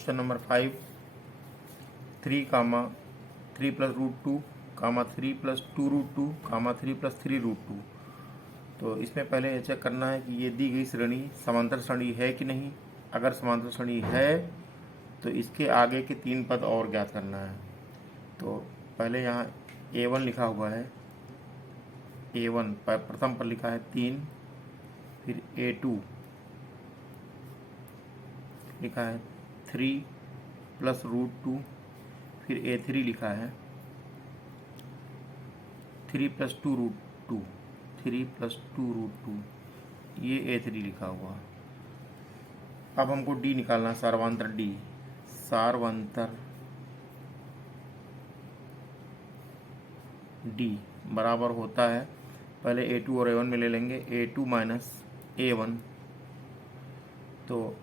Question number 5, 3 कामा 3 plus root 2 कामा 3 plus 2 root 2 कामा 3 plus 3 root 2। तो इसमें पहले ये चेक करना है कि ये दी गई श्रेणी समांतर श्रेणी है कि नहीं। अगर समांतर श्रेणी है तो इसके आगे के 3 पद और ज्ञात करना है। तो पहले यहाँ a1 लिखा हुआ है, a1 प्रथम पर लिखा है 3, फिर a2 लिखा है 3 प्लस रूट 2, फिर a3 लिखा है 3 प्लस 2 रूट 2, 3 प्लस 2 रूट 2, ये a3 लिखा हुआ। अब हमको d निकालना है, सार्वंतर d, सार्वंतर d बराबर होता है, पहले a2 और a1 में ले लेंगे, a2 माइनस a1, तो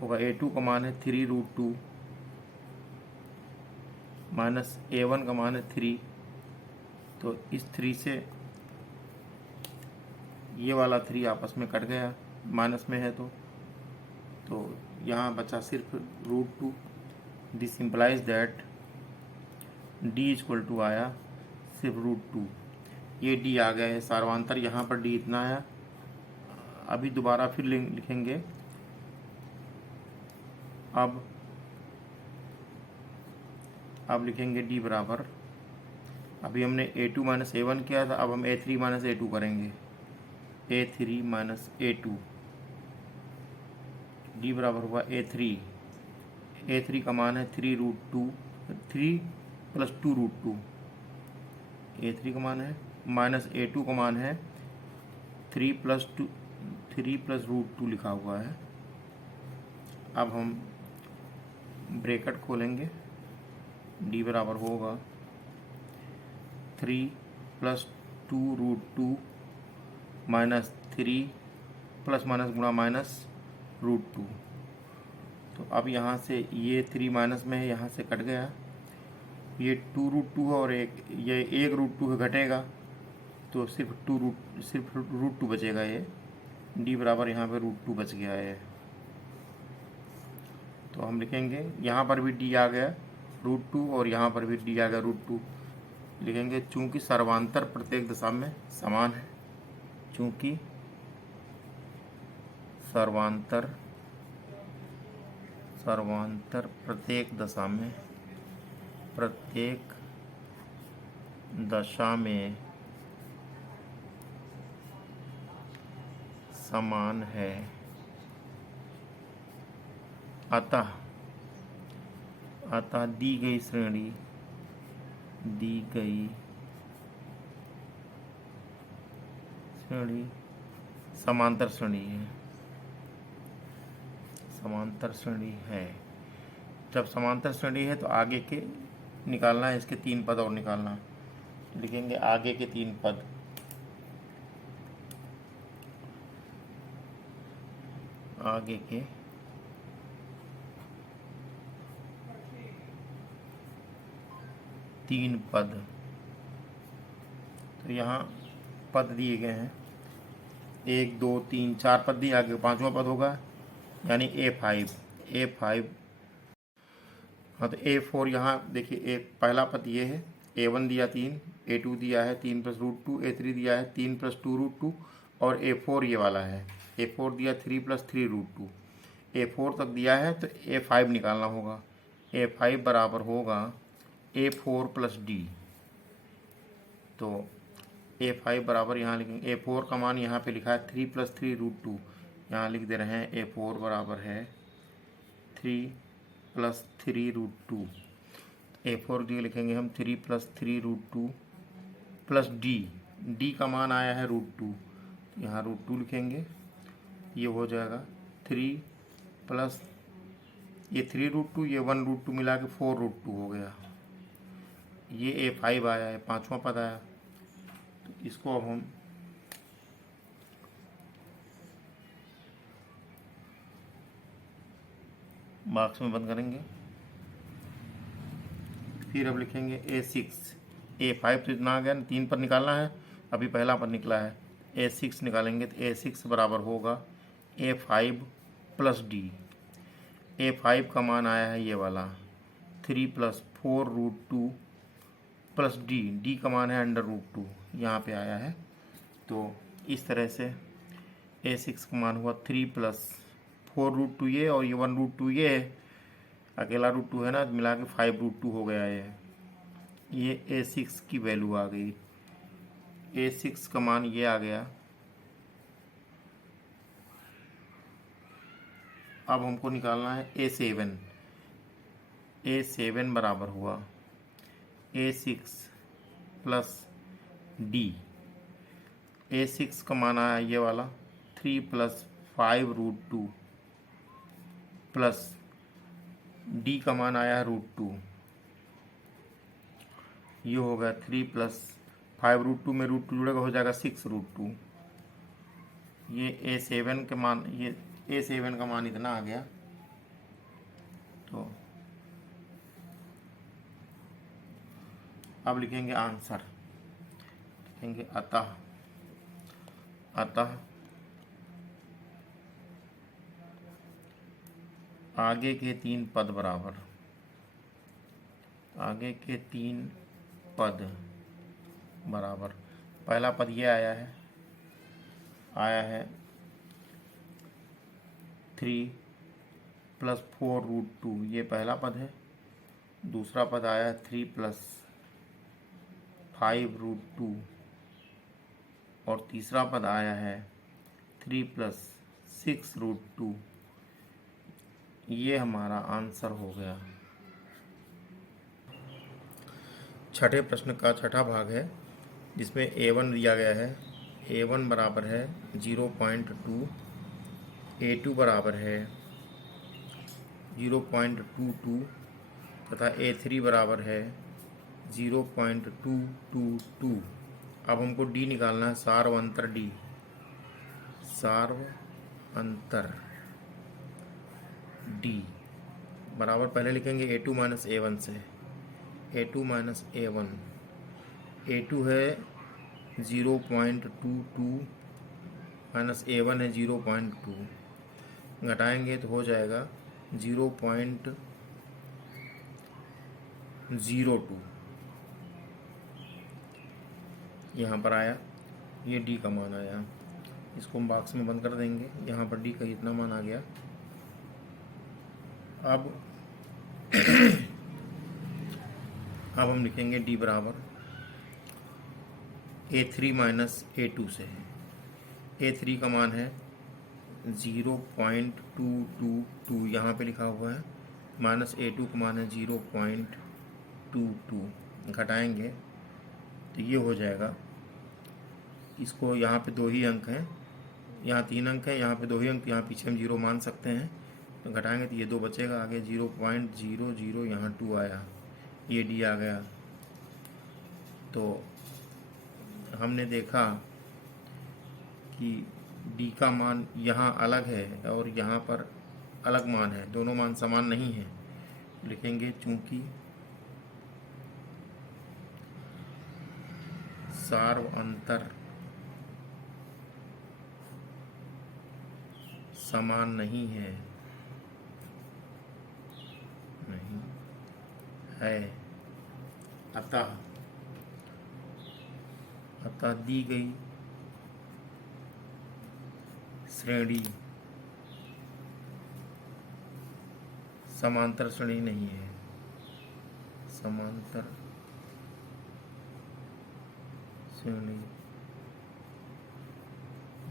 होगा a2 का मान है 3 रूट 2 माइनस a1 का मान है 3। तो इस 3 से ये वाला 3 आपस में कट गया, माइनस में है तो यहाँ बचा सिर्फ root 2। This implies that d equal to आया सिर्फ रूट 2, ये d आ गया है सार्वंतर, यहाँ पर d इतना आया। अभी दोबारा फिर लिखेंगे, अब लिखेंगे d बराबर, अभी हमने a2 माइनस a1 किया था, अब हम a3 माइनस a2 करेंगे, a3 माइनस a2, d बराबर हुआ a3 का मान है 3 रूट 2, 3 प्लस 2 रूट 2, a3 का मान है, माइनस a2 का मान है 3 प्लस रूट 2 लिखा हुआ है। अब हम ब्रैकेट खोलेंगे, d बराबर होगा 3 plus 2 root 2 minus 3 plus minus गुणा माइनस रूट 2। तो अब यहाँ से ये 3 माइनस में है, यहाँ से कट गया, ये 2 रूट 2 है और ये 1 रूट 2 है, घटेगा तो सिर्फ रूट 2 बचेगा। ये d बराबर यहाँ पे रूट 2 बच गया है। तो हम लिखेंगे, यहाँ पर भी d आ गया रूट 2 और यहाँ पर भी d आ गया रूट 2। लिखेंगे चूंकि सर्वांतर प्रत्येक दिशा में समान है, चूंकि सर्वांतर प्रत्येक दशा में समान है, अतः दी गई श्रेणी समांतर श्रेणी है। जब समांतर श्रेणी है तो आगे के निकालना है, इसके 3 पद और निकालना है। लिखेंगे आगे के 3 पद, आगे के 3 पद। तो यहाँ पद दिए गए हैं, 1 2 3 4 पद दिए, आगे 5वां पद होगा यानी a5। हाँ, तो a4 यहाँ देखिए, एक पहला पद ये है, a1 दिया 3, a2 दिया है 3 प्लस रूट 2, a3 दिया है 3 प्लस 2 रूट 2 और a4 ये वाला है, a4 दिया 3 प्लस 3 रूट 2, a4 तक दिया है तो a5 निकालना होगा। a5 बराबर होगा a4 प्लस d। तो a5 बराबर यहाँ लिखेंगे, a4 का मान यहाँ पे लिखा है 3 प्लस 3 रूट 2, यहाँ लिख दे रहे हैं a4 बराबर है 3 प्लस 3 रूट 2। a4 दिए लिखेंगे हम 3 प्लस 3 रूट 2 प्लस d का मान आया है रूट 2, यहाँ रूट 2 लिखेंगे, ये हो जाएगा 3 प्लस ये 3 रूट 2, ये 1 रूट 2 मिला के 4 रूट 2 हो गया। ये a5 आया है, 5वां पद आया। तो इसको अब हम बॉक्स में बंद करेंगे। फिर अब लिखेंगे a6, a5 तो इतना आ गया, 3 पर निकालना है, अभी पहला पर निकला है, a6 निकालेंगे तो a6 बराबर होगा a5 प्लस d। A5 का मान आया है ये वाला 3+4√2 प्लस डी का मान है √2, यहाँ पे आया है। तो इस तरह से A6 का मान हुआ 3+4√2 ये, और ये 1√2 ये है, अकेला √2 है ना, मिला के 5√2 हो गया ये A6 की वैल्यू आ गई। A6 का मान ये आ गया। अब हमको निकालना है A7। A7 बराबर हुआ A6 प्लस डी। A6 का मान आया ये वाला 3+5√2 प्लस डी का मान आया √2। ये हो गया 3+5√2 में √2 जुड़ेगा, हो जाएगा 6√2। ये A7 के मान, ये A7 का मान इतना आ गया। तो अब लिखेंगे आंसर, लिखेंगे अतः आगे के 3 पद बराबर, आगे के 3 पद बराबर। पहला पद ये आया है 3+4√2, ये पहला पद है। दूसरा पद आया है 3+5√2, और तीसरा पद आया है 3+6√2। ये हमारा आंसर हो गया। छठे प्रश्न का छठा भाग है, जिसमें A1 दिया गया है। A1 बराबर है 0.2, A2 बराबर है 0.22 तथा A3 बराबर है 0.222। अब हमको डी निकालना है, सार्व अंतर डी, सार्व अंतर डी बराबर, पहले लिखेंगे A2 माइनस A1 से। A2 माइनस A1, A2 है 0.22 माइनस A1 है 0.2, घटाएंगे तो हो जाएगा 0.02। यहाँ पर आया, ये डी का मान आया। इसको हम बॉक्स में बंद कर देंगे। यहाँ पर डी का इतना मान आ गया। अब हम लिखेंगे डी बराबर A3 माइनस A2 से। A3 का मान है 0.222, यहाँ पे लिखा हुआ है, माइनस A2 का मान है 0.22, घटाएंगे तो ये हो जाएगा। इसको यहाँ पे 2 ही अंक हैं, यहाँ 3 अंक हैं, यहाँ पे 2 ही अंक, यहाँ पीछे हम 0 मान सकते हैं। तो घटाएंगे तो ये 2 बचेगा, आगे 0.00, यहाँ 2 आया, ये डी आ गया। तो हमने देखा कि डी का मान यहाँ अलग है और यहाँ पर अलग मान है, दोनों मान समान नहीं है। लिखेंगे चूंकि सार्व अंतर समान नहीं है, नहीं है, अतः दी गई श्रेणी समांतर श्रेणी नहीं है, समांतर श्रेणी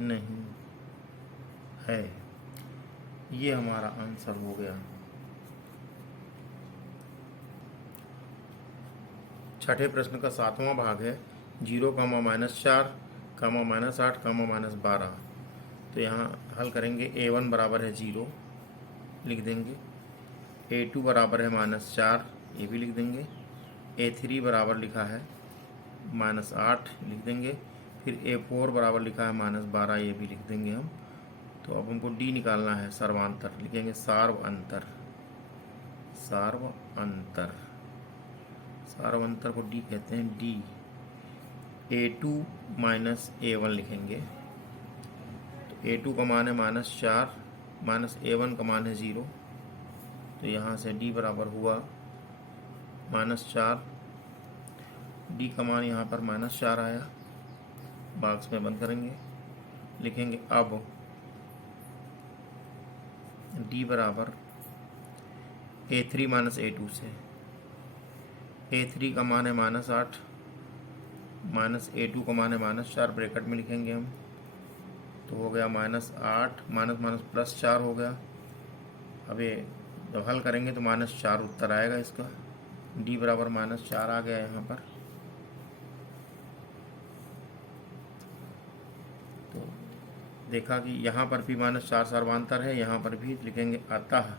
नहीं है। ये हमारा आंसर हो गया। छठे प्रश्न का 7वां भाग है, 0, -4, -8, -12। तो यहाँ हल करेंगे। A1 बराबर है 0, लिख देंगे। A2 बराबर है -4, ये भी लिख देंगे। A3 बराबर लिखा है -8, लिख देंगे। फिर A4 बराबर लिखा है -12, ये भी लिख देंगे हम। तो अब हमको डी निकालना है, सर्वांतर, लिखेंगे सार्व अंतर, सार्व अंतर, सार्व अंतर को डी कहते हैं। डी A2 माइनस A1 लिखेंगे। तो A2 का मान है -4, माइनस A1 का मान है 0, तो यहाँ से डी बराबर हुआ -4। डी का मान यहाँ पर -4 आया, बॉक्स में बंद करेंगे, लिखेंगे अब डी बराबर A3 माइनस A2 से। A3 का मान है -8, माइनस A2 का मान है -4, ब्रैकेट में लिखेंगे हम, तो हो गया -8, माइनस माइनस +4 हो गया। अब ये जब हल करेंगे तो -4 उत्तर आएगा इसका। डी बराबर -4 आ गया यहाँ पर। तो देखा कि यहाँ पर भी -4 सार्वंतर है, यहाँ पर भी लिखेंगे अतः,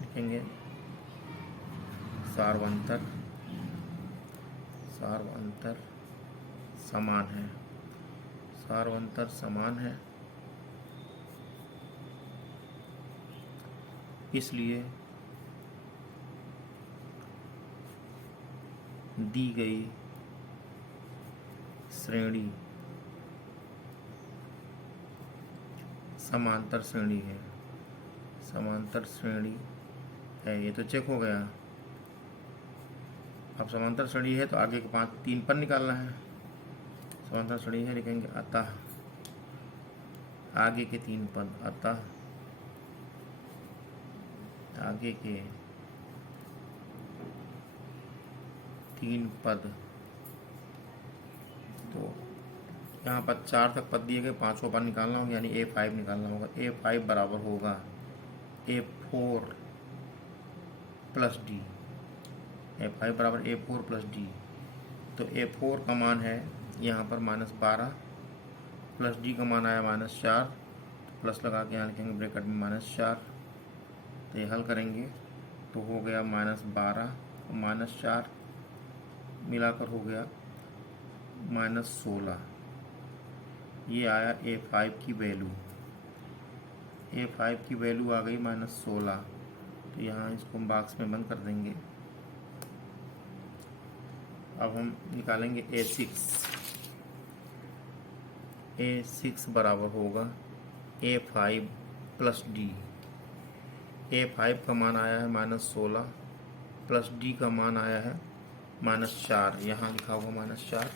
लिखेंगे सार्वंतर समान है, सार्वंतर समान है, इसलिए दी गई श्रेणी समांतर श्रेणी है, समांतर श्रेणी है। ये तो चेक हो गया। अब समांतर श्रेणी है तो आगे के 3 पद निकालना है। समांतर श्रेणी है, लिखेंगे अतः, आगे के 3 पद, अतः आगे के 3 पद। तो यहाँ पर 4 तक पद दिए गए, 5वां पद निकालना होगा, यानी A5 निकालना होगा। A5 बराबर होगा A4 प्लस डी। A5 बराबर A4 प्लस डी। तो A4 का मान है यहाँ पर -12, प्लस डी का मान आया -4, तो प्लस लगा के यहाँ लिखेंगे ब्रैकेट में -4। तो ये हल करेंगे तो हो गया -12 और -4 मिलाकर हो गया -16। ये आया A5 की वैल्यू, A5 की वैल्यू आ गई -16। तो यहाँ इसको हम बॉक्स में बंद कर देंगे। अब हम निकालेंगे A6। A6 बराबर होगा A5 प्लस डी। A5 का मान आया है -16, प्लस डी का मान आया है -4, यहाँ लिखा हुआ -4,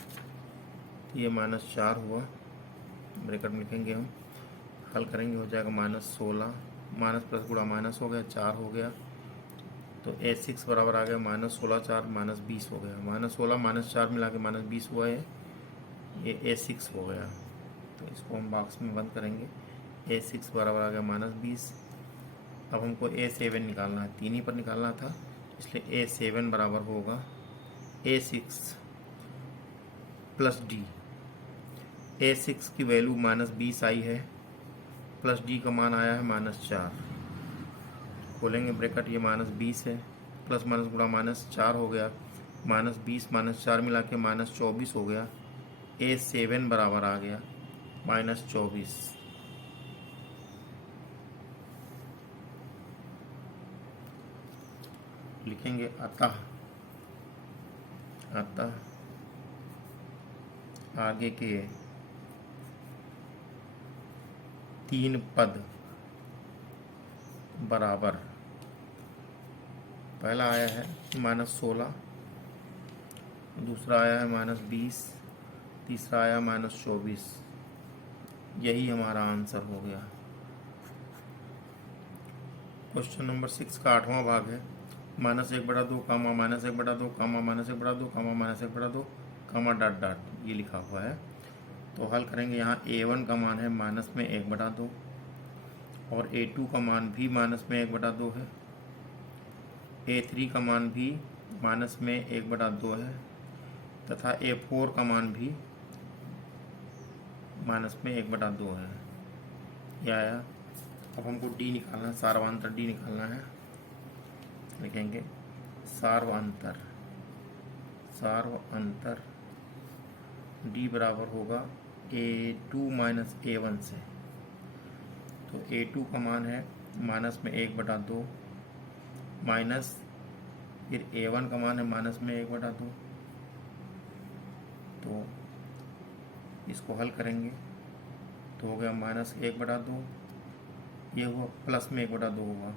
ये -4 हुआ, ब्रैकेट में लिखेंगे हम, हल करेंगे, हो जाएगा -16, माइनस प्लस गुणा माइनस हो गया, 4 हो गया। तो A6 बराबर आ गया -16, 4 -20 हो गया। -16 -4 मिला के -20 हुआ है, ये A6 हो गया। तो इसको हम बॉक्स में बंद करेंगे। A6 बराबर आ गया -20। अब हमको A7 निकालना है, 3 ही पर निकालना था, इसलिए A7 बराबर होगा A6 प्लस डी। A6 की वैल्यू -20 आई है, प्लस डी का मान आया है -4। खोलेंगे ब्रैकेट, ये -20 है, प्लस माइनस गुणा -4 हो गया, -20 -4 मिला के -24 हो गया। A7 बराबर आ गया -24। लिखेंगे अतः आगे के 3 पद बराबर, पहला आया है -16, दूसरा आया है -20, तीसरा आया -24। यही हमारा आंसर हो गया। क्वेश्चन नंबर 6 का 8वां भाग है। -1/2 कामा -1/2 कामा -1/2 कामा -1/2 कामा डॉट डॉट, ये लिखा हुआ है। तो हल करेंगे, यहाँ A1 का मान है -1/2 और A2 का मान भी -1/2 है, A3 का मान भी -1/2 है, तथा A4 का मान भी -1/2 है। यह आया। अब हमको डी निकालना है, सार्वंतर डी निकालना है। लिखेंगे सार्वंतर डी बराबर होगा A2 माइनस A1 से। तो A2 का मान है -1/2 माइनस, फिर A1 का मान है -1/2। तो इसको हल करेंगे तो हो गया -1/2, ये हुआ प्लस में 1/2 हुआ,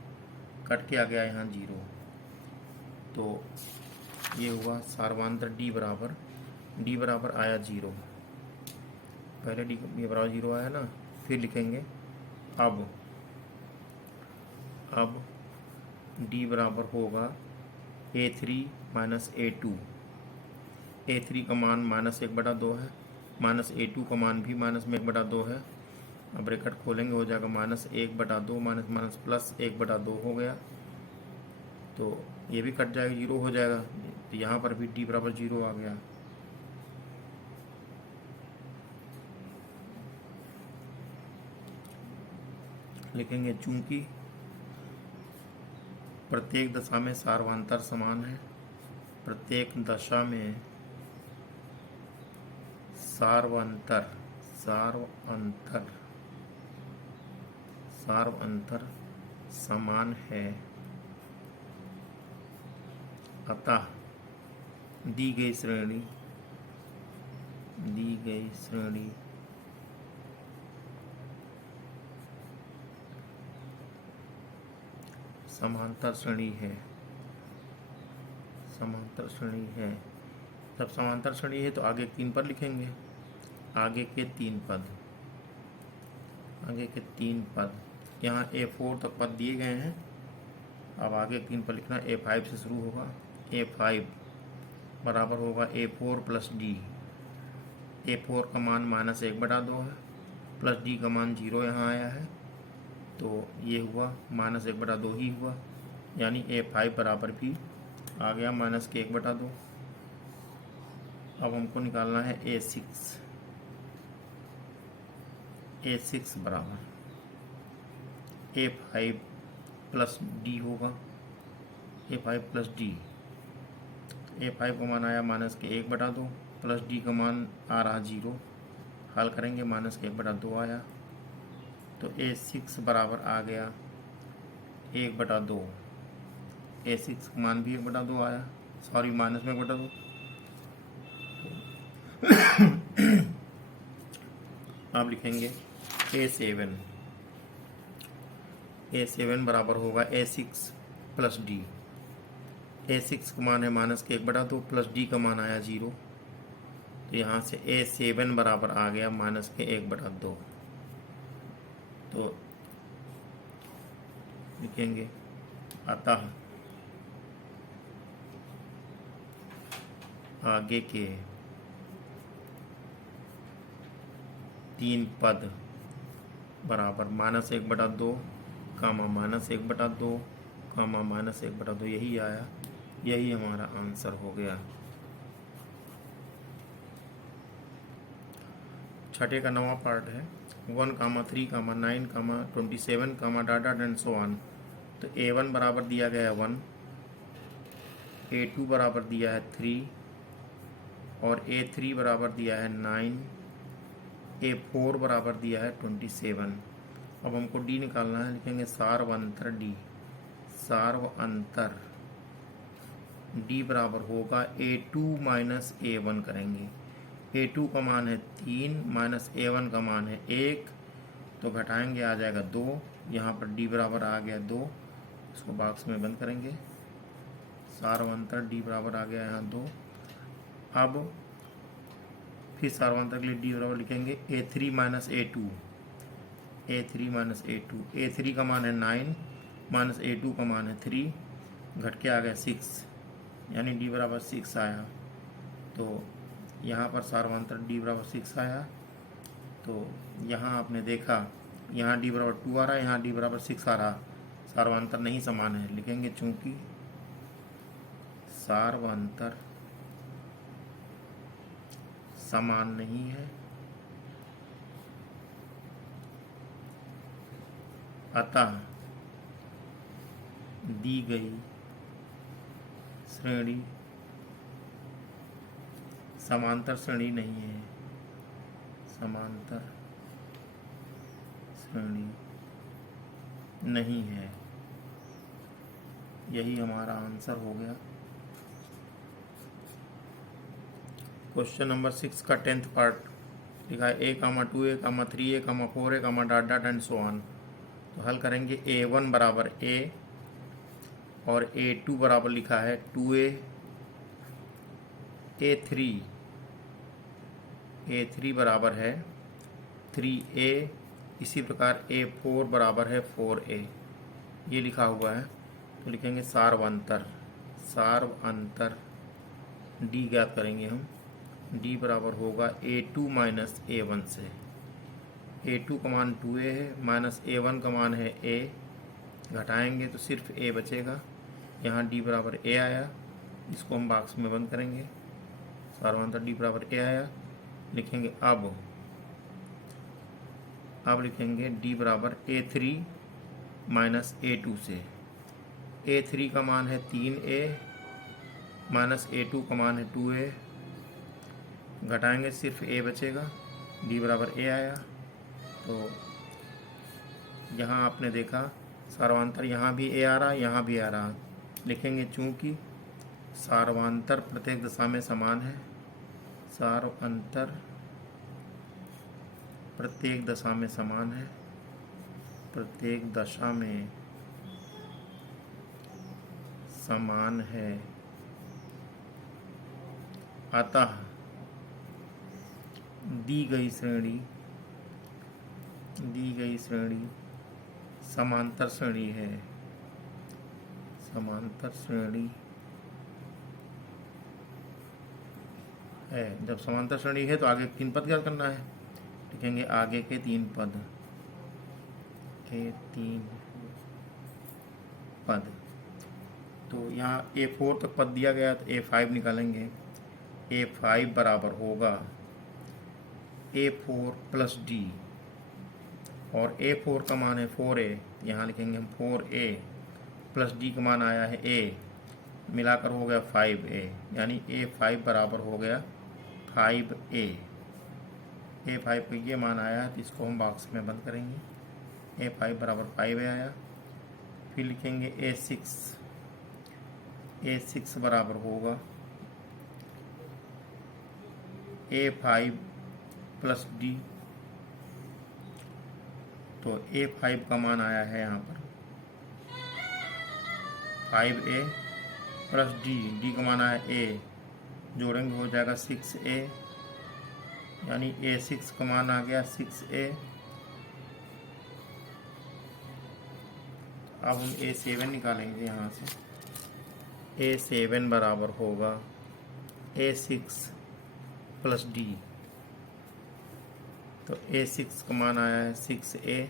कट के आ गया यहाँ 0। तो ये हुआ सार्वंतर डी बराबर आया 0, पहले डी बराबर 0 आया ना। फिर लिखेंगे अब डी बराबर होगा A3 माइनस A2। A3 का मान -1/2 है, माइनस A2 का मान भी -1/2 है। अब ब्रैकेट खोलेंगे, हो जाएगा -1/2 माइनस माइनस प्लस 1/2 हो गया। तो ये भी कट जाएगा, 0 हो जाएगा। तो यहाँ पर भी डी बराबर 0 आ गया। लिखेंगे चूंकि प्रत्येक दशा में सार्वंतर समान है, प्रत्येक दशा में सार्वंतर समान है, अतः दी गई श्रेणी समांतर श्रेणी है। जब समांतर श्रेणी है तो आगे 3 पद लिखेंगे, आगे के 3 पद। यहाँ A4 तक पद दिए गए हैं। अब आगे 3 पद लिखना, A5 से शुरू होगा। A5 बराबर होगा A4 प्लस डी। A4 का मान -1/2 है, प्लस डी का मान 0 यहाँ आया है। तो ये हुआ -1/2 ही हुआ, यानी A5 बराबर भी आ गया -1/2। अब हमको निकालना है A6 बराबर A5 प्लस डी होगा। A5 प्लस डी, A5 का मान आया -1/2, प्लस डी का मान आ रहा 0। हल करेंगे, -1/2 आया। तो A6 बराबर आ गया 1/2। A6 का मान भी 1/2 आया, सॉरी -1/2। अब लिखेंगे A7 बराबर होगा A6 प्लस डी। A6 का मान है -1/2, प्लस डी का मान आया 0। तो यहाँ से A7 बराबर आ गया -1/2। तो लिखेंगे अतः आगे के 3 पद बराबर -1/2, -1/2, -1/2, यही आया। यही हमारा आंसर हो गया। छठे का 9वां पार्ट है 1, 3, 9, 27, डॉट एंड सो ऑन। तो A1 बराबर दिया गया है 1, A2 बराबर दिया है 3 और A3 बराबर दिया है 9, A4 बराबर दिया है 27। अब हमको डी निकालना है, लिखेंगे सार्वंतर डी बराबर होगा A2 माइनस A1 करेंगे। A2 का मान है 3 माइनस A1 का मान है 1, तो घटाएंगे आ जाएगा 2। यहाँ पर डी बराबर आ गया 2, इसको बॉक्स में बंद करेंगे। सार्वंतर डी बराबर आ गया यहाँ 2। अब फिर सार्वंतर के लिए डी बराबर लिखेंगे A3 माइनस A2। A3 का मान है 9 माइनस A2 का मान है 3, घट के आ गया 6, यानी डी बराबर 6 आया। तो यहाँ पर सार्वंतर डी बराबर 6 आया। तो यहाँ आपने देखा, यहाँ डी बराबर 2 आ रहा है, यहाँ डी बराबर 6 आ रहा। सार्वंतर नहीं समान है, लिखेंगे चूंकि सार्वंतर समान नहीं है, अतः दी गई श्रेणी समांतर श्रेणी नहीं है, समांतर श्रेणी नहीं है। यही हमारा आंसर हो गया। क्वेश्चन नंबर 6 का 10th पार्ट लिखा है A, 2, A, 3, A, 4, A, dot and so on. तो तो हल करेंगे A1 बराबर A और A2 बराबर लिखा है 2A, A3 बराबर है 3A, इसी प्रकार A4 बराबर है 4A, ये लिखा हुआ है। तो लिखेंगे सार्वंतर D ज्ञात करेंगे हम। D बराबर होगा A2 माइनस A1 से। A2 का मान 2A है, माइनस A1 का मान है A, घटाएंगे तो सिर्फ A बचेगा। यहाँ D बराबर A आया, इसको हम बॉक्स में बंद करेंगे। सार्वंतर D बराबर A आया। लिखेंगे अब लिखेंगे D बराबर A3 माइनस A2 से। A3 का मान है 3A, माइनस A2 का मान है 2A, घटाएंगे सिर्फ A बचेगा। D बराबर A आया। तो यहाँ आपने देखा सार्वंतर, यहाँ भी A आ रहा, यहाँ भी आ रहा। लिखेंगे चूँकि सार्वंतर प्रत्येक दशा में समान है, सार्वंतर प्रत्येक दशा में समान है, प्रत्येक दशा में समान है, अतः दी गई श्रेणी समांतर श्रेणी है। समांतर श्रेणी है। जब समांतर श्रेणी है तो आगे 3 पद ज्ञात करना है। लिखेंगे आगे के 3 पद, तो यहाँ A4 तक पद दिया गया तो A5 निकालेंगे। A5 बराबर होगा A4 प्लस D, और A4 का मान है 4A, यहाँ लिखेंगे हम 4A प्लस D का मान आया है A, मिलाकर हो गया 5A, यानी A5 बराबर हो गया 5A। A5 का ये मान आया तो इसको हम बॉक्स में बंद करेंगे। A5 बराबर 5A आया। फिर लिखेंगे A6 बराबर होगा A5 प्लस D, तो A5 का मान आया है यहाँ पर 5A प्लस D का मान आया A, जोड़ेंगे हो जाएगा 6A, यानी A6 का मान आ गया 6A। अब हम A7 निकालेंगे यहाँ से। A7 बराबर होगा A6 प्लस D, तो A6 का मान आया है 6A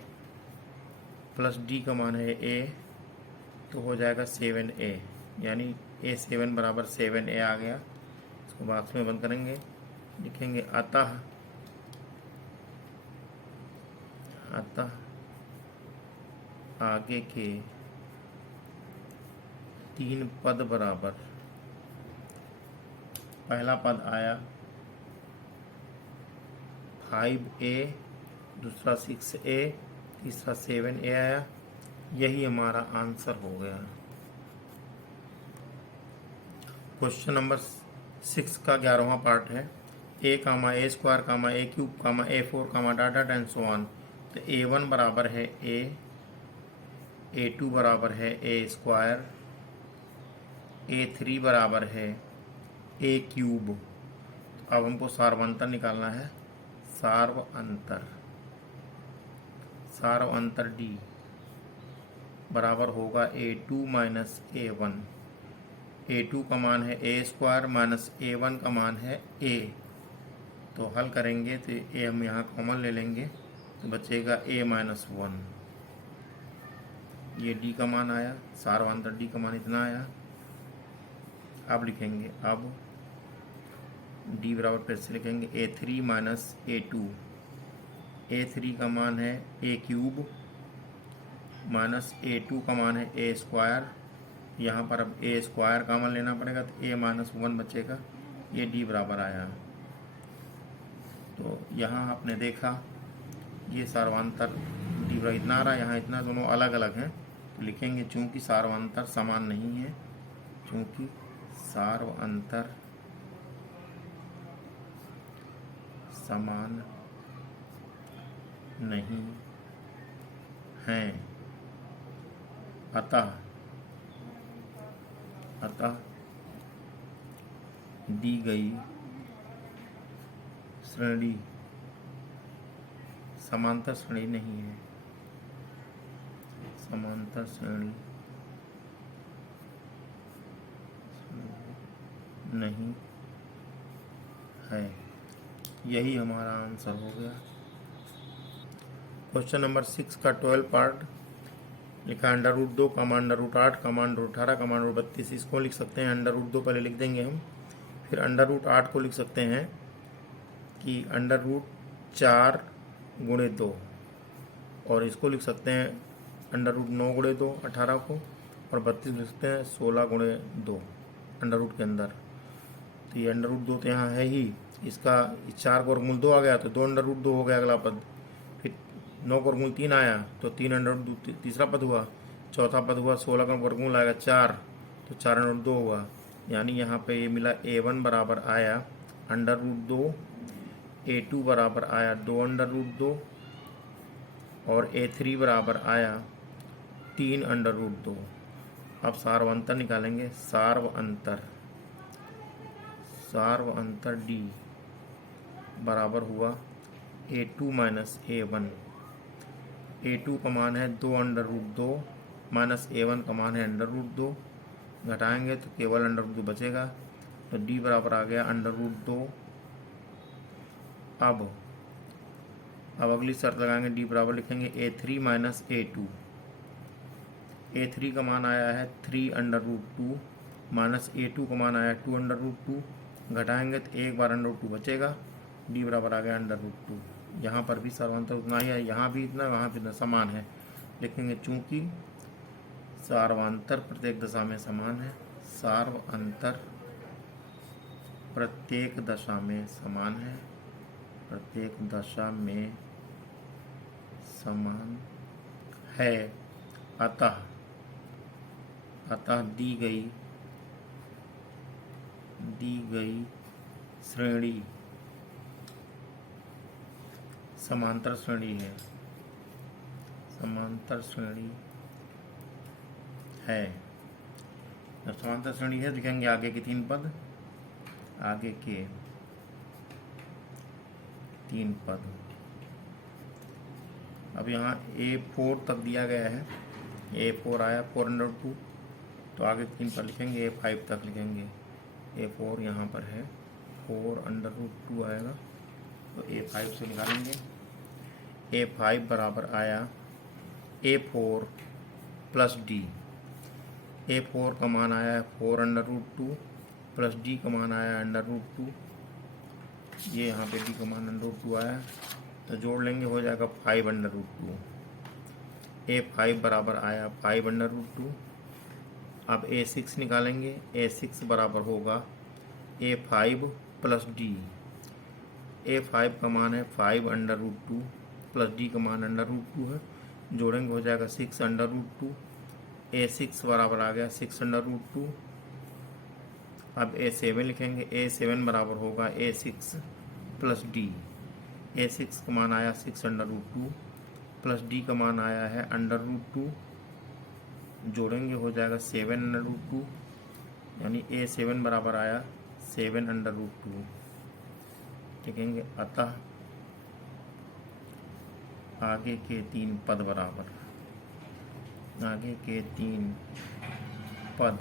प्लस D का मान है A, तो हो जाएगा 7A, यानी A7 बराबर 7A आ गया। इसको बॉक्स में बंद करेंगे। लिखेंगे अतः आगे के 3 पद बराबर, पहला पद आया 5A, दूसरा 6A, तीसरा 7A आया। यही हमारा आंसर हो गया। क्वेश्चन नंबर 6 का 11वां पार्ट है। A, A square, A cube, A4, dot dot and so on. तो A1 बराबर है A, A2 बराबर है A स्क्वायर, A3 बराबर है A क्यूब। अब हमको सार्वंतर निकालना है। सार्वंतर D बराबर होगा A2 माइनस A1। A2 का मान है A स्क्वायर माइनस A1 का मान है A, तो हल करेंगे तो A हम यहाँ कॉमन ले लेंगे तो बचेगा A माइनस 1। ये D का मान आया, सार्वंतर D का मान इतना आया। अब लिखेंगे, अब D बराबर फिर से लिखेंगे A3 माइनस A2। A3 का मान है A क्यूब माइनस A2 का मान है A स्क्वायर। यहाँ पर अब A स्क्वायर कॉमन लेना पड़ेगा तो A माइनस 1 बचेगा। ये D बराबर आया। तो यहाँ आपने देखा ये सार्वंतर D बराबर इतना आ रहा है, यहाँ इतना, दोनों अलग अलग हैं। तो लिखेंगे चूँकि सार्वंतर समान नहीं है, चूँकि सार्वंतर समान नहीं हैं, अतः दी गई श्रेणी समांतर श्रेणी नहीं है, समांतर श्रेणी नहीं है। यही हमारा आंसर हो गया। क्वेश्चन नंबर 6 का 12 पार्ट लिखा √2 कमा √8 कमा √18 कमा √32। इसको लिख सकते हैं √2 पहले लिख देंगे हम, फिर √8 को लिख सकते हैं कि √4 गुणे 2, और इसको लिख सकते हैं √9 गुणे 2 18 को, और 32 लिख सकते हैं 16 गुणे 2 √ के अंदर। तो ये √2 तो यहाँ है ही, इसका 4 का वर्गमूल 2 आ गया तो 2 √2 हो गया अगला पद। फिर 9 का वर्गमूल 3 आया तो 3 √2 तीसरा पद हुआ। चौथा पद हुआ 16 का वर्गमूल आएगा 4 तो 4 √2 हुआ। यानी यहाँ पे ये मिला A1 बराबर आया √2, A2 बराबर आया 2 √2 और A3 बराबर आया 3 √2। अब सार्व अंतर निकालेंगे। सार्व अंतर D बराबर हुआ A2 माइनस A1। A2 का मान है 2 √2 माइनस A1 का मान है √2, घटाएंगे तो केवल √2 बचेगा, तो D बराबर आ गया √2। अब अगली शर्त लगाएंगे, D बराबर लिखेंगे A3 माइनस A2। A3 का मान आया है 3 √2 माइनस A2 का मान आया 2 √2, घटाएंगे तो एक बार √2 बचेगा, D बराबर आ गया √2। यहाँ पर भी सार्वंतर उतना ही है, यहाँ भी इतना, वहाँ भी इतना, समान है। लिखेंगे चूंकि सार्वंतर प्रत्येक दशा में समान है, सार्वंतर प्रत्येक दशा में समान है, प्रत्येक दशा में समान है, अतः दी गई श्रेणी समांतर श्रेणी है, समांतर श्रेणी है। जब समांतर श्रेणी है लिखेंगे आगे के 3 पद, आगे के 3 पद। अब यहाँ A4 तक दिया गया है, A4 आया 4 √2, तो आगे 3 पद लिखेंगे, A5 तक लिखेंगे। A4 यहाँ पर है 4 √2 आएगा, तो A5 से निकालेंगे। A5 बराबर आया A4 प्लस D। A4 का मान आया है 4 √2 प्लस D का मान आया √2। ये यहाँ पे D का मान √2 आया, तो जोड़ लेंगे, हो जाएगा 5 √2। A5 बराबर आया 5 √2। अब A6 निकालेंगे। A6 बराबर होगा A5 प्लस D। A5 का मान है 5 √2 प्लस D का मान √2 है, जोड़ेंगे हो जाएगा 6 √2। A6 बराबर आ गया 6 √2। अब A7 लिखेंगे। A7 बराबर होगा A6 प्लस D। A6 का मान आया 6 √2 प्लस D का मान आया है √2, जोड़ेंगे हो जाएगा 7 √2, यानी A7 बराबर आया 7 √2। लिखेंगे अतः आगे के 3 पद बराबर, आगे के 3 पद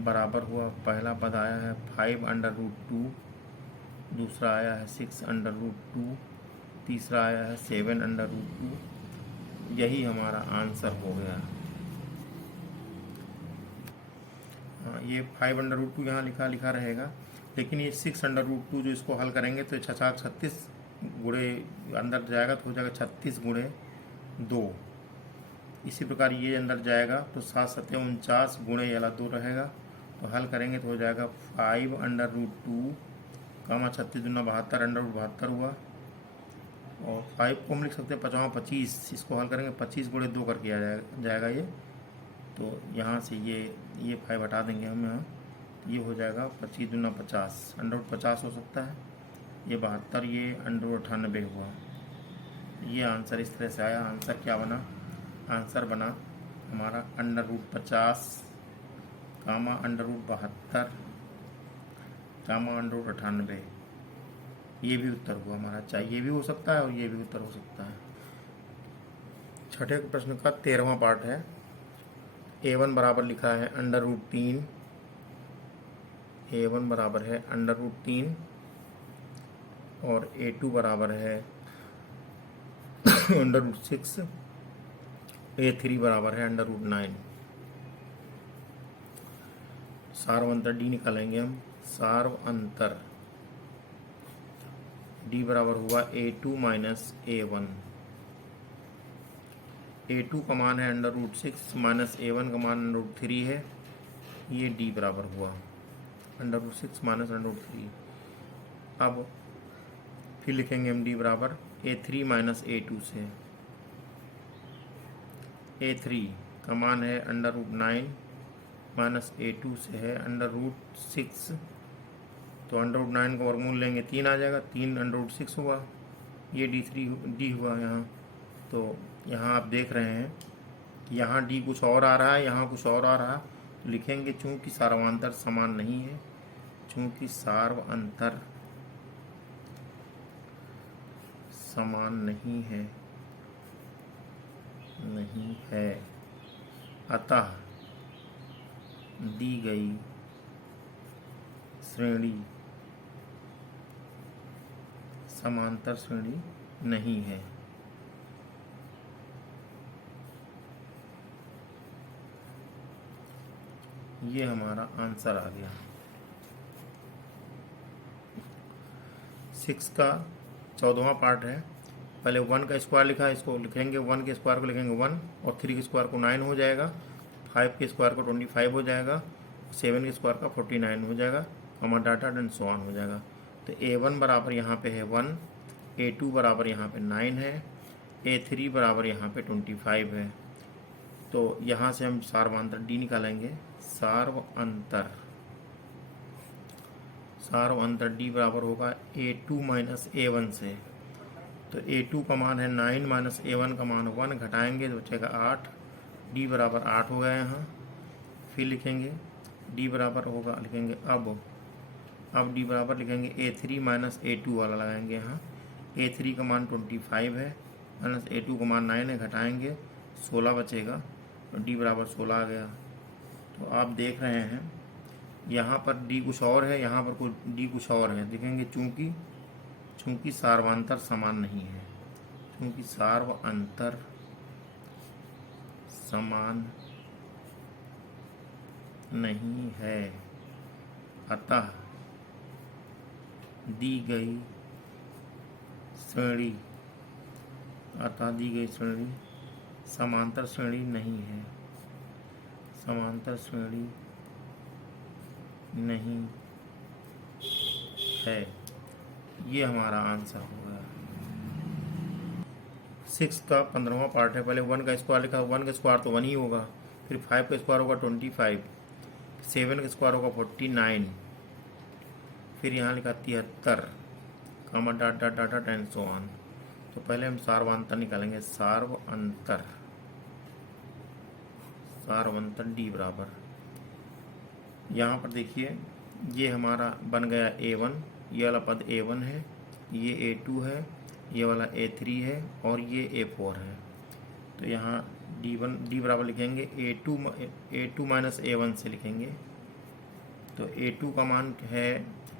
बराबर हुआ। पहला पद आया है 5 √2, दूसरा आया है 6 √2, तीसरा आया है 7 √2। यही हमारा आंसर हो गया। ये 5 √2 यहाँ लिखा रहेगा, लेकिन ये 6 √2 जो इसको हल करेंगे तो 36 गुणे अंदर जाएगा तो हो जाएगा 36 गुणे 2। इसी प्रकार ये अंदर जाएगा तो 7 7 49 गुणे वाला 2 रहेगा, तो हल करेंगे तो हो जाएगा 5 √2 कामा 36 दूना 72 √72 हुआ। और 5 को हम लिख सकते हैं 5 25, इसको हल करेंगे 25 गुणे 2 करके आ जाएगा ये, तो यहाँ से ये 5 हटा देंगे हम यहाँ, ये हो जाएगा 25 दूना 50, √50 हो सकता है, ये 72, ये √98 हुआ। ये आंसर इस तरह से आया। आंसर क्या बना? आंसर बना हमारा √50 कामा √72 कामा √98, ये भी उत्तर हुआ हमारा। चाहे ये भी हो सकता है और ये भी उत्तर हो सकता है। छठे प्रश्न का 13वां पार्ट है। A1 बराबर लिखा है √3, A1 बराबर है √3 और A2 बराबर है √6, A3 बराबर है √9। सार्व अंतर D निकालेंगे हम। सार्व अंतर D बराबर हुआ A2 माइनस A1। A2 का मान है √6 माइनस A1 का मान √3 है, ये D बराबर हुआ √6 माइनस √3। अब फिर लिखेंगे हम D बराबर A3 माइनस A2 से। A3 का मान है √9 माइनस A2 से है √6, तो √9 का वर्गमूल लेंगे 3 आ जाएगा, 3 √6 हुआ, ये D हुआ यहाँ। तो यहाँ आप देख रहे हैं कि यहाँ D कुछ और आ रहा है, यहाँ कुछ और आ रहा है, तो लिखेंगे चूंकि सार्वांतर समान नहीं है, चूंकि सार्व अंतर समान नहीं है, अतः दी गई श्रेणी समांतर श्रेणी नहीं है। ये हमारा आंसर आ गया। 6 का 14वां पार्ट है। पहले 1 का स्क्वायर लिखा है, इसको लिखेंगे 1 के स्क्वायर को लिखेंगे 1 और 3 के स्क्वायर को 9 हो जाएगा, 5 के स्क्वायर को 25 हो जाएगा, 7 के स्क्वायर का 49 हो जाएगा, comma data and so on हो जाएगा। तो A1 बराबर यहाँ पे है 1, A2 बराबर यहाँ पे 9 है, A3 बराबर यहाँ पे 25 है। तो यहाँ से हम सार्वांतर D निकालेंगे। सार्व अंतर D बराबर होगा A2 माइनस A1 से। तो A2 का मान है 9 माइनस A1 का मान 1, घटाएंगे तो बचेगा 8, D बराबर 8 हो गया यहाँ। फिर लिखेंगे D बराबर होगा, लिखेंगे अब D बराबर लिखेंगे A3 माइनस A2 वाला लगाएंगे यहाँ। A3 का मान 25 है माइनस A2 का मान 9 है, घटाएंगे 16 बचेगा, तो D बराबर 16 आ गया। तो आप देख रहे हैं यहाँ पर D कुछ और है, यहाँ पर D कुछ और है। देखेंगे चूंकि सार्वांतर समान नहीं है, चूंकि सार्व अंतर समान नहीं है, अतः दी गई श्रेणी समांतर श्रेणी नहीं है, समांतर श्रेणी नहीं है। ये हमारा आंसर होगा। 6 का 15वां पार्ट है। पहले 1 का स्क्वायर लिखा, 1 का स्क्वायर तो 1 ही होगा, फिर 5 का स्क्वायर होगा 25, 7 का स्क्वायर होगा 49, फिर यहाँ लिखा 73, comma data and so on. तो पहले हम सार्वांतर निकालेंगे। सार्व अंतर D बराबर, यहाँ पर देखिए ये हमारा बन गया A1, ये वाला पद A1 है, ये A2 है, ये वाला A3 है और ये A4 है। तो यहाँ D बराबर लिखेंगे A2 माइनस A1 से लिखेंगे। तो A2 का मान है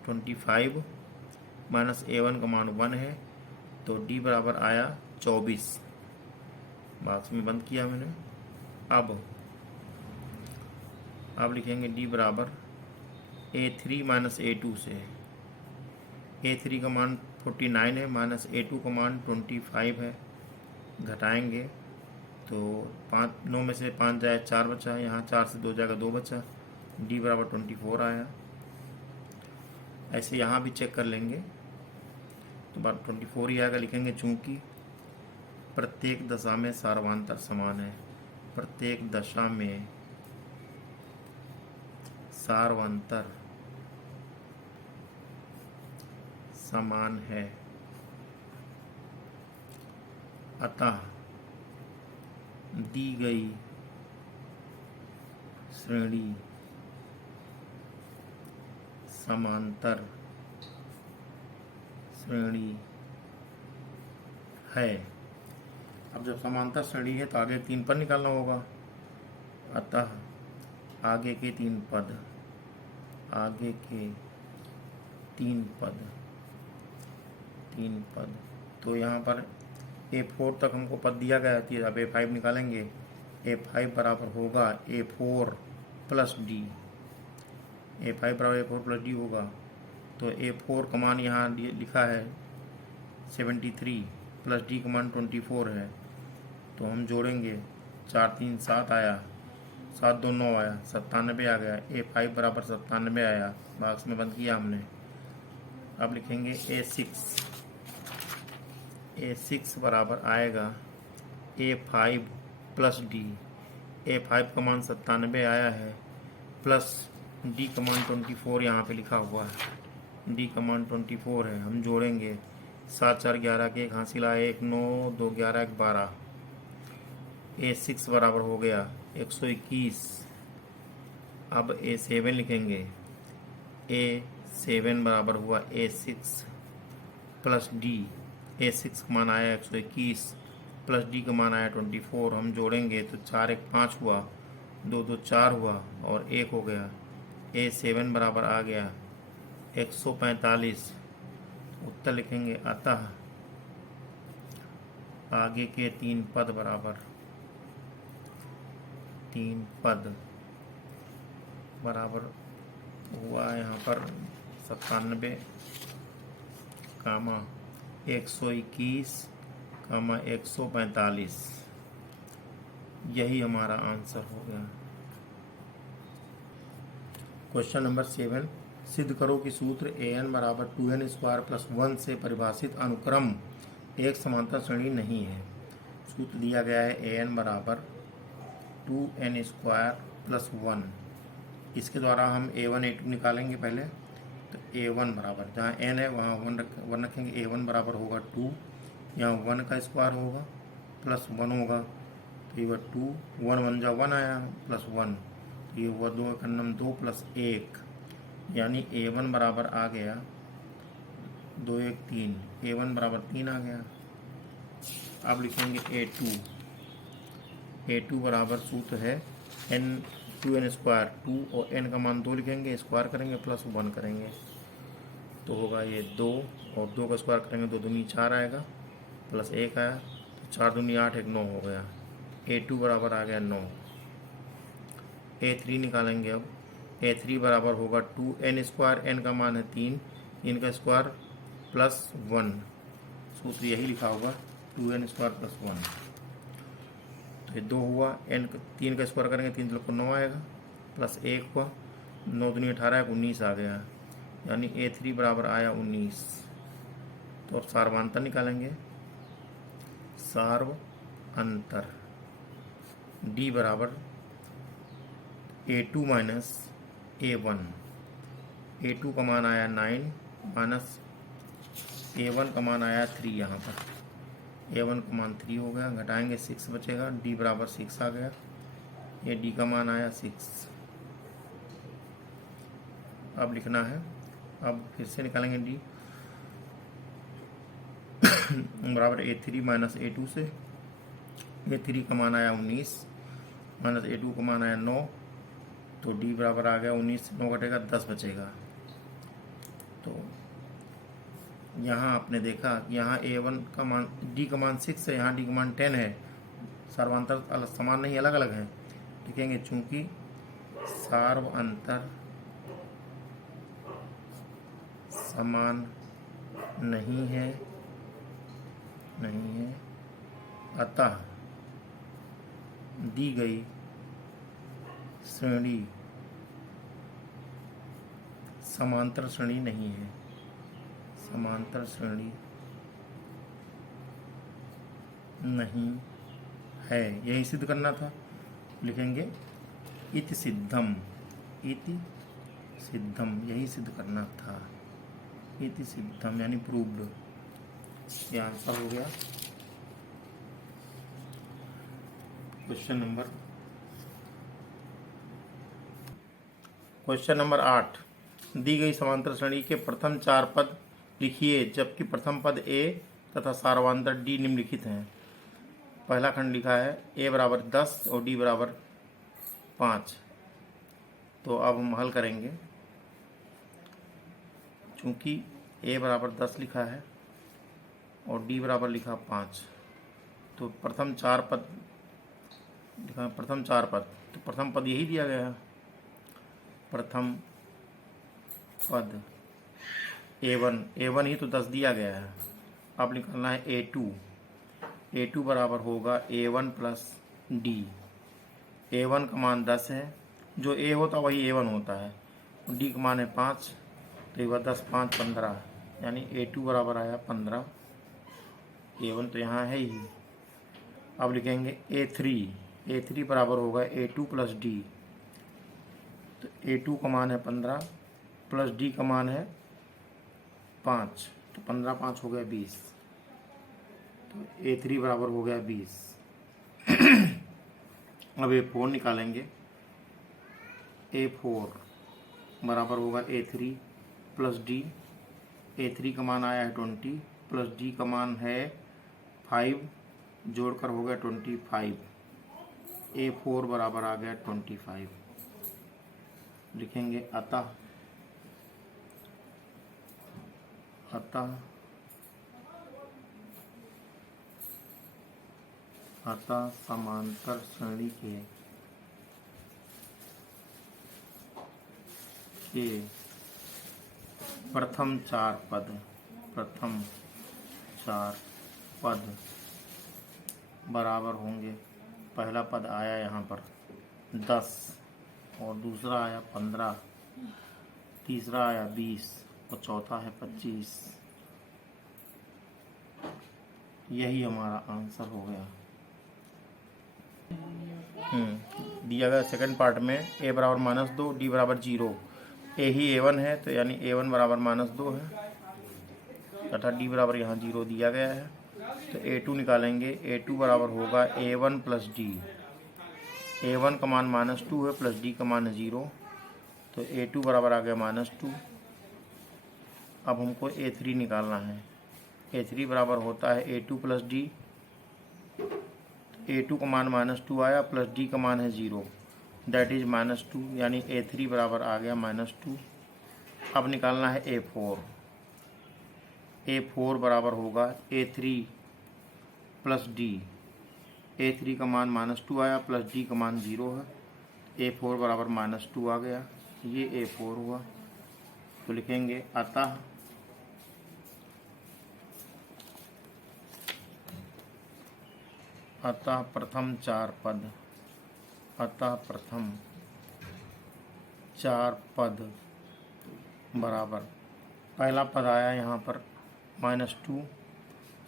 25 माइनस A1 का मान 1 है, तो D बराबर आया 24। बात में बंद किया मैंने। अब लिखेंगे D बराबर A3 माइनस A2 से। A3 का मान 49 है माइनस A2 का मान 25 है, घटाएंगे तो 9 में से 5 जाए 4 बचा, यहाँ 4 से 2 जाएगा 2 बचा, D बराबर 24 आया। ऐसे यहाँ भी चेक कर लेंगे तो बार 24 ही आएगा। लिखेंगे चूंकि प्रत्येक दशा में सार्वांतर समान है, प्रत्येक दशा में सार्वांतर समान है, अतः दी गई श्रेणी समांतर श्रेणी है। अब जब समांतर श्रेणी है तो आगे 3 पद निकालना होगा। अतः आगे के 3 पद, आगे के 3 पद तो यहाँ पर A4 तक हमको पद दिया गया है। अब A5 निकालेंगे। A5 बराबर होगा A4 प्लस डी। A5 बराबर A4 प्लस डी होगा। तो A4 का मान यहाँ लिखा है 73 प्लस डी का मान 24 है। तो हम जोड़ेंगे, 4 3 7 आया, 7 2 9 आया, 97 आ गया। A5 बराबर 97 आया, बॉक्स में बंद किया हमने। अब लिखेंगे A6 बराबर आएगा A5 प्लस डी। A5 का मान 97 आया है, प्लस डी का मान 24 यहाँ पे लिखा हुआ है। डी का मान 24 है। हम जोड़ेंगे, 7 4 11 के 1 हासिल आए, 1 9 2 11 1 12। A6 बराबर हो गया 121। अब A7 लिखेंगे। A7 बराबर हुआ A6 प्लस डी। A6 का मान आया 121 प्लस डी का मान आया 24। हम जोड़ेंगे तो 4 1 5 हुआ, 2 2 4 हुआ और 1 हो गया। A7 बराबर आ गया 145। उत्तर लिखेंगे, अतः आगे के 3 पद बराबर, 3 पद बराबर हुआ यहाँ पर 97, 121, 145। यही हमारा आंसर हो गया। क्वेश्चन नंबर 7, सिद्ध करो कि सूत्र an बराबर 2n स्क्वायर प्लस 1 से परिभाषित अनुक्रम एक समांतर श्रेणी नहीं है। सूत्र दिया गया है an बराबर 2n स्क्वायर प्लस 1। इसके द्वारा हम a1 a2 निकालेंगे पहले। तो a1 बराबर, जहाँ n है वहाँ 1 रखेंगे। a1 बराबर होगा 2, यहाँ 1 का स्क्वायर होगा प्लस 1 होगा। तो ये 2 1 1 जा 1 आया प्लस 1, तो ये हुआ 2 का नम 2 प्लस 1, यानी a1 बराबर आ गया 2 1 3। a1 बराबर 3 आ गया। अब लिखेंगे a2। a2 बराबर सूत्र है n 2n स्क्वायर, 2 और n का मान 2 लिखेंगे, स्क्वायर करेंगे प्लस 1 करेंगे तो होगा ये 2, और 2 का स्क्वायर करेंगे 2 दूनी 4 आएगा प्लस 1 आया, तो 4 दूनी 8 1 9 हो गया। a2 बराबर आ गया 9। a3 निकालेंगे। अब a3 बराबर होगा 2n स्क्वायर, n का मान है 3, 3 का स्क्वायर प्लस 1। सूत्र यही लिखा होगा 2n स्क्वायर प्लस 1। तो ये 2 हुआ, n 3 का स्क्वायर करेंगे 3 को 9 आएगा प्लस 1 हुआ, 9 दूनी 18 19 आ गया, यानी a3 बराबर आया 19। तो अब सार्वांतर निकालेंगे। सार्व अंतर d बराबर a2 माइनस a1। a2 का मान आया 9 माइनस a1 का मान आया 3। यहाँ पर a1 का मान 3 हो गया, घटाएंगे 6 बचेगा, d बराबर 6 आ गया। ये d का मान आया 6। अब लिखना है, अब फिर से निकालेंगे d बराबर a3 माइनस a2 से। a3 का मान आया 19 माइनस a2 का मान आया 9, तो d बराबर आ गया 19 से 9 घटेगा 10 बचेगा। तो यहाँ आपने देखा कि यहाँ a1 का मान, d का मान 6 है, यहाँ d का मान 10 है। सार्वांतर समान नहीं, अलग अलग है। लिखेंगे चूंकि सार्व अंतर समान नहीं है, अतः दी गई श्रेणी समांतर श्रेणी नहीं है। समांतर श्रेणी नहीं है, यही सिद्ध करना था। लिखेंगे इति सिद्धम, इति सिद्धम, यही सिद्ध करना था। इति सिद्धम यानी प्रूव्ड। ये आंसर हो गया। क्वेश्चन नंबर क्वेश्चन नंबर 8, दी गई समांतर श्रेणी के प्रथम 4 पद लिखिए जबकि प्रथम पद ए तथा सार्वधातर डी निम्नलिखित हैं। पहला खंड लिखा है ए बराबर 10 और डी बराबर 5। तो अब हम हल करेंगे। चूंकि ए बराबर 10 लिखा है और डी बराबर लिखा 5, तो प्रथम 4 पद लिखा है, प्रथम 4 पद, तो प्रथम पद यही दिया गया है। प्रथम पद ए1 ही तो 10 दिया गया है। अब निकालना है ए2 बराबर होगा ए1 प्लस डी। ए1 का मान 10 है, जो ए होता वही ए1 होता है, डी का मान है 5, तो ये 10 5 15, यानी ए2 बराबर आया 15। ए1 तो यहाँ है ही। अब लिखेंगे ए3 बराबर होगा ए2 प्लस डी। तो ए2 का मान है 15 प्लस डी का मान है 5, तो 15 5 हो गया 20, तो ए3 बराबर हो गया 20। अब ए4 निकालेंगे। ए4 बराबर होगा ए3 प्लस डी। ए3 का मान आया है 20 प्लस डी का मान है 5, जोड़कर हो गया 25। ए4 बराबर आ गया 25। लिखेंगे अतः समांतर श्रेणी के प्रथम 4 पद बराबर होंगे। पहला पद आया यहाँ पर 10 और दूसरा आया 15, तीसरा आया 20 और चौथा है 25। यही हमारा आंसर हो गया। दिया गया सेकंड पार्ट में ए बराबर -2 डी बराबर 0। ए ही ए1 है, तो यानी ए1 बराबर -2 है तथा डी बराबर यहाँ 0 दिया गया है। तो ए2 निकालेंगे। ए2 बराबर होगा ए1 प्लस डी। ए1 का मान -2 है प्लस डी का मान है 0, तो ए2 बराबर आ गया -2। अब हमको ए3 निकालना है। ए3 बराबर होता है ए2 प्लस डी। ए2 का मान -2 आया प्लस डी का मान है 0, दैट इज -2, यानी ए3 बराबर आ गया -2। अब निकालना है ए4। ए4 बराबर होगा ए3 प्लस डी। ए3 का मान -2 आया प्लस डी का मान 0 है, ए4 बराबर -2 आ गया, ये ए4 हुआ। तो लिखेंगे अतः प्रथम 4 पद बराबर, पहला पद आया यहाँ पर -2,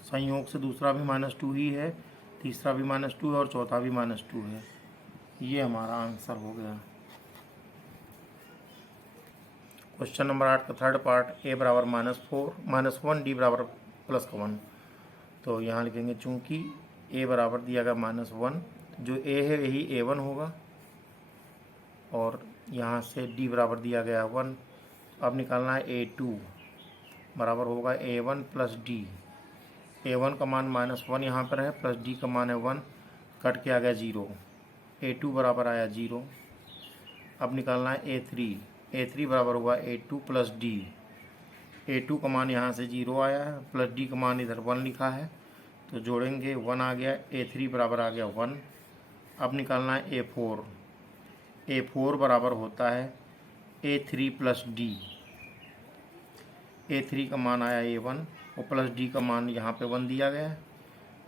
संयोग से दूसरा भी -2 ही है, तीसरा भी -2 है और चौथा भी -2 है। ये हमारा आंसर हो गया। क्वेश्चन नंबर 8 का थर्ड पार्ट ए बराबर -1 डी बराबर +1। तो यहाँ लिखेंगे चूंकि ए बराबर दिया गया -1, जो ए है यही ए1 होगा, और यहाँ से डी बराबर दिया गया 1। अब निकालना है ए2 बराबर होगा ए1 प्लस डी। ए1 का मान -1 यहाँ पर है, प्लस डी का मान है 1, कट के आ गया 0। ए2 बराबर आया 0। अब निकालना है ए3 बराबर होगा ए2 प्लस डी। ए2 का मान यहाँ से 0 आया है, प्लस डी का मान इधर 1 लिखा है, तो जोड़ेंगे 1 आ गया। ए3 बराबर आ गया 1। अब निकालना है ए4 बराबर होता है ए3 प्लस डी। ए3 का मान आया ए1 और प्लस डी का मान यहाँ पे 1 दिया गया है,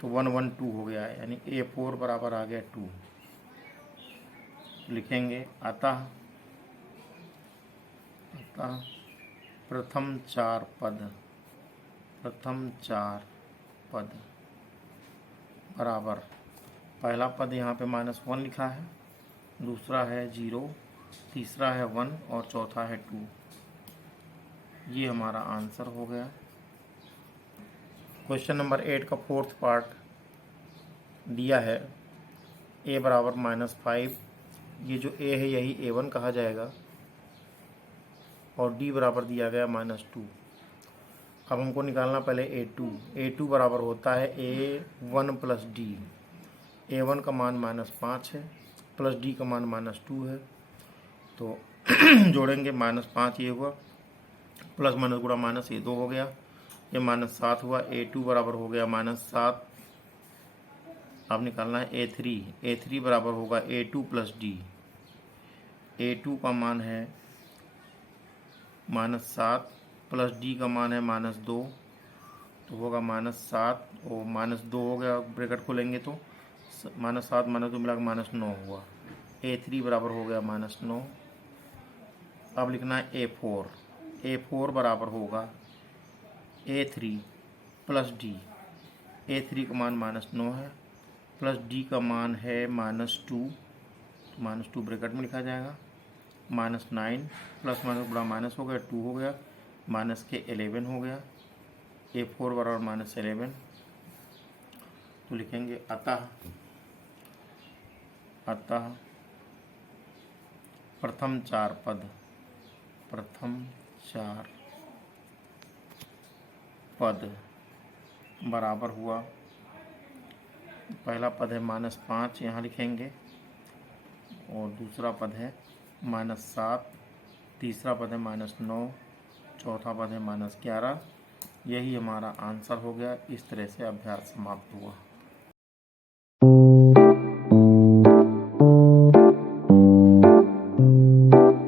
तो 1 1 2 हो गया है, यानी ए4 बराबर आ गया 2। लिखेंगे अतः प्रथम 4 पद बराबर, पहला पद यहाँ पे -1 लिखा है, दूसरा है 0, तीसरा है 1 और चौथा है 2। ये हमारा आंसर हो गया। क्वेश्चन नंबर 8 का फोर्थ पार्ट दिया है ए बराबर -5। ये जो ए है यही ए1 कहा जाएगा, और डी बराबर दिया गया -2। अब हमको निकालना पहले A2 बराबर होता है A1 प्लस डी। A1 का मान -5 है, प्लस डी का मान -2 है, तो जोड़ेंगे -5 ये हुआ, प्लस माइनस गुणा माइनस ये 2 हो गया, ये -7 हुआ। A2 बराबर हो गया -7। अब निकालना है A3 बराबर होगा A2 प्लस डी। A2 का मान है -7 प्लस डी का मान है -2, तो होगा -7 और -2 हो गया, ब्रैकेट खोलेंगे तो -7 -2 मिला -9 हुआ। A3 बराबर हो गया -9। अब लिखना है A4 बराबर होगा A3 प्लस डी। A3 का मान -9 है, प्लस डी का मान है -2, तो -2 ब्रैकेट में लिखा जाएगा। -9 प्लस माइनस बड़ा माइनस हो गया, 2 हो गया, माइनस के 11 हो गया। A4 बराबर -11, तो लिखेंगे अतः प्रथम चार पद बराबर हुआ। पहला पद है -5, यहाँ लिखेंगे, और दूसरा पद है -7, तीसरा पद है -9, चौथा पद है -11। यही हमारा आंसर हो गया। इस तरह से अभ्यास समाप्त हुआ।